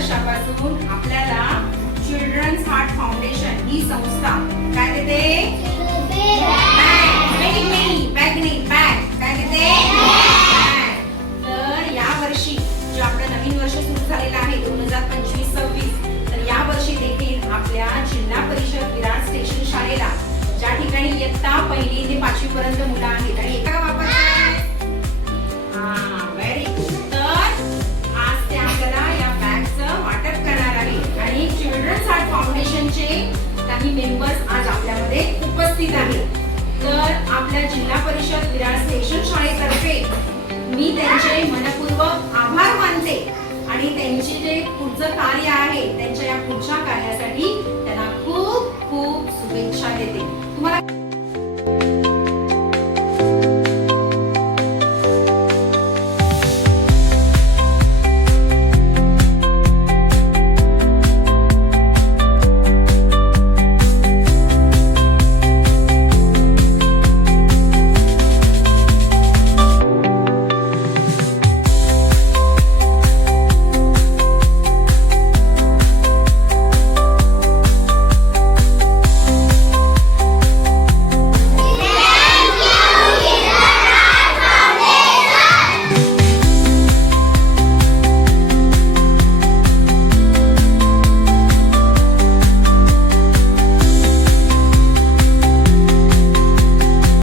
वर्षापासून आपल्याला children's heart foundation ही संस्था काय देते? काय देते? तर या वर्षी जे आपलं नवीन वर्ष सुरू झालेलं आहे 2025-26, तर या वर्षी देखील आपल्या जिल्हा परिषद विरार स्टेशन शाळेला ज्या ठिकाणी इयत्ता 1ली ते 5वी पर्यंत मुलं आहेत आणि एका वापरतात व्हेरी गुड. तर आज ते आपल्याला या बॅगचं वाटप करणार आहे आणि चिल्ड्रन्स हार्ट फाउंडेशनचे काही मेंबर्स आज आपल्यामध्ये उपस्थित आहेत. तर आपल्या जिल्हा परिषद विरार स्टेशन शाळेतर्फे मी त्यांचे मनपूर्वक आभार मानते आणि त्यांचे जे पुढचं कार्य आहे त्यांच्या या पुढच्या कार्यासाठी त्यांना खूप खूप शुभेच्छा देते. तुम्हाला